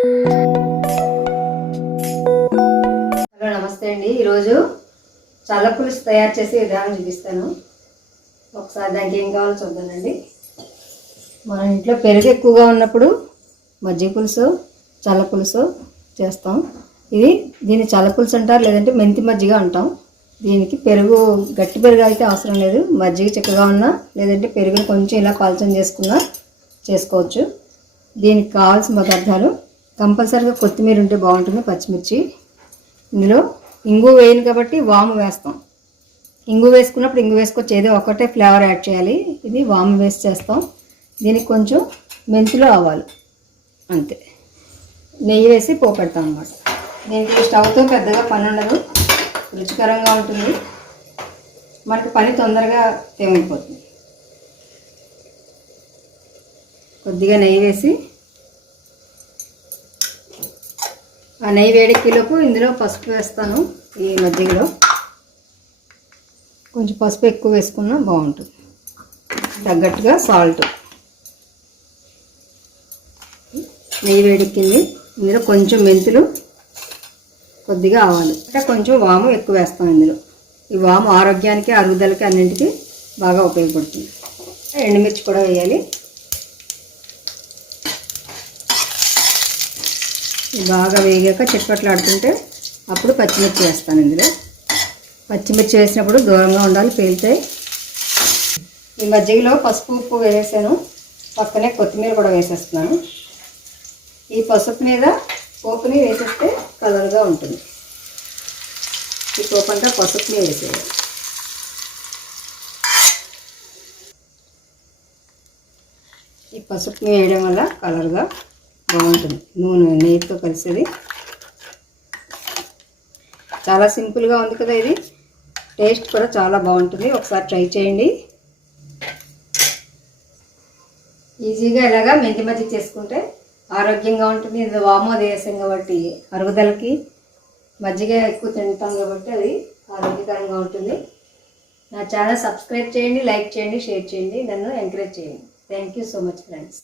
Hello నమస్తే అండి. ఈరోజు చల్ల పులుసు తయారు చేసే విధానం చూపిస్తాను. ఒకసారి దానికి ఏం కావాలో చూద్దానండి. మన ఇంట్లో పెరుగు ఎక్కువగా ఉన్నప్పుడు మజ్జిగ పులుసు, చల్ల పులుసు చేస్తాం. దీన్ని చల్ల పులుసు అంటారు, లేదంటే మెంతి మజ్జిగ అంటాం. దీనికి పెరుగు, గట్టి పెరుగు అయితే అవసరం లేదు. మజ్జిగ చిక్కగా ఉన్నా, లేదంటే పెరుగుని కొంచెం ఇలా పలచం చేసుకున్నా చేసుకోవచ్చు. దీనికి కావాల్సిన పదార్థాలు కంపల్సరీగా కొత్తిమీర ఉంటే బాగుంటుంది, పచ్చిమిర్చి. ఇందులో ఇంగు వేయను కాబట్టి వాము వేస్తాం. ఇంగు వేసుకున్నప్పుడు ఇంగు వేసుకోవచ్చు, ఏదో ఒకటే ఫ్లేవర్ యాడ్ చేయాలి. ఇది వాము వేసి చేస్తాం. దీనికి కొంచెం మెంతులు, ఆవాలు, అంతే. నెయ్యి వేసి పోపెడతాం అన్నమాట. దీనికి స్టవ్తో పెద్దగా పని ఉండదు, రుచికరంగా ఉంటుంది. మనకి పని తొందరగా తేమైపోతుంది. కొద్దిగా నెయ్యి వేసి, ఆ నెయ్యి వేడెక్కేలోపు ఇందులో పసుపు వేస్తాను. ఈ మజ్జిగలో కొంచెం పసుపు ఎక్కువ వేసుకున్నా బాగుంటుంది. తగ్గట్టుగా సాల్ట్. నెయ్యి వేడెక్కింది, ఇందులో కొంచెం మెంతులు, కొద్దిగా ఆవాలు, అంటే కొంచెం వాము ఎక్కువ వేస్తాం ఇందులో. ఈ వాము ఆరోగ్యానికి, అరుగుదలకి, అన్నింటికి బాగా ఉపయోగపడుతుంది. ఎండుమిర్చి కూడా వేయాలి. బాగా వేగాక చిట్పట్లాడుతుంటే అప్పుడు పచ్చిమిర్చి వేస్తాను ఇందులో. పచ్చిమిర్చి వేసినప్పుడు దూరంగా ఉండాలి, పేలుతాయి. ఈ మజ్జిగలో పసుపు, ఉప్పు వేసాను. పక్కనే కొత్తిమీర కూడా వేసేస్తున్నాను. ఈ పసుపు మీద పోపుని వేసేస్తే కలర్గా ఉంటుంది. ఈ పోపు అంతా పసుపుని వేసేయాలి. ఈ పసుపుని వేయడం వల్ల కలర్గా బాగుంటుంది. నూనె నెయ్యితో కలిసేది. చాలా సింపుల్గా ఉంది కదా. ఇది టేస్ట్ కూడా చాలా బాగుంటుంది. ఒకసారి ట్రై చేయండి. ఈజీగా ఇలాగా మెంతి మజ్జిగ చేసుకుంటే ఆరోగ్యంగా ఉంటుంది. ఇది వాము వేసాం కాబట్టి అరుగుదలకి, మజ్జిగ ఎక్కువ తింటాం కాబట్టి అది ఆరోగ్యకరంగా ఉంటుంది. నా ఛానల్ సబ్స్క్రైబ్ చేయండి, లైక్ చేయండి, షేర్ చేయండి, నన్ను ఎంకరేజ్ చేయండి. Thank you so much friends.